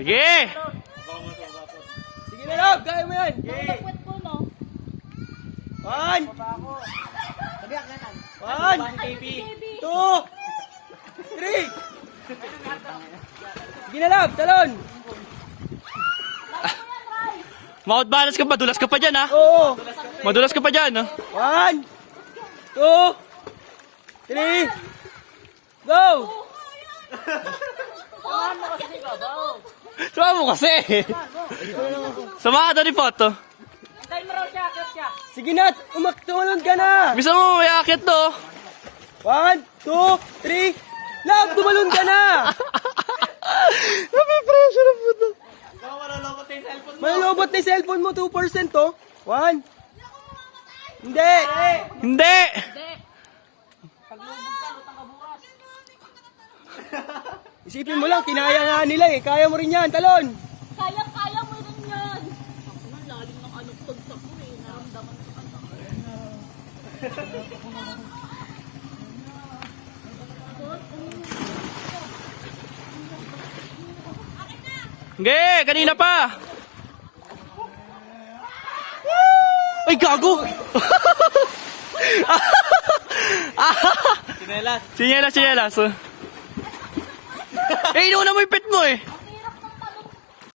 Sige! Sige na lang, kaya mo yan. Pagpapwet ko, no? One, Sabihan ka nan. one, two, three. Sige na lang, talon. Mount balance ka pa, dulas ka pa dyan ha. Oo. Madulas ka pa dyan ha. One, two, three, go! Sama mo kasi. Sama ka doon ni Poto. Tayo mo raw siya, akit siya. Sige na, umaktulon ka na. Bisa mo may akit to. One, two, three, love, tumalon ka na. Napipressure na po to. Malulobot na yung cellphone mo, 2% to. One. Hindi. Hindi. Paglubog ka, lutang ka bukas. Isipin mo lang, kinaya nga nila eh. Kaya mo rin yan, talon. Kaya mo rin yan. Ang lalim ng ano pagsak ko eh. Naramdaman ko ka. Hindi, kanina pa. Ay, gago. Sinelas. Sinyelas. Eh, inuuna mo yung pet mo eh.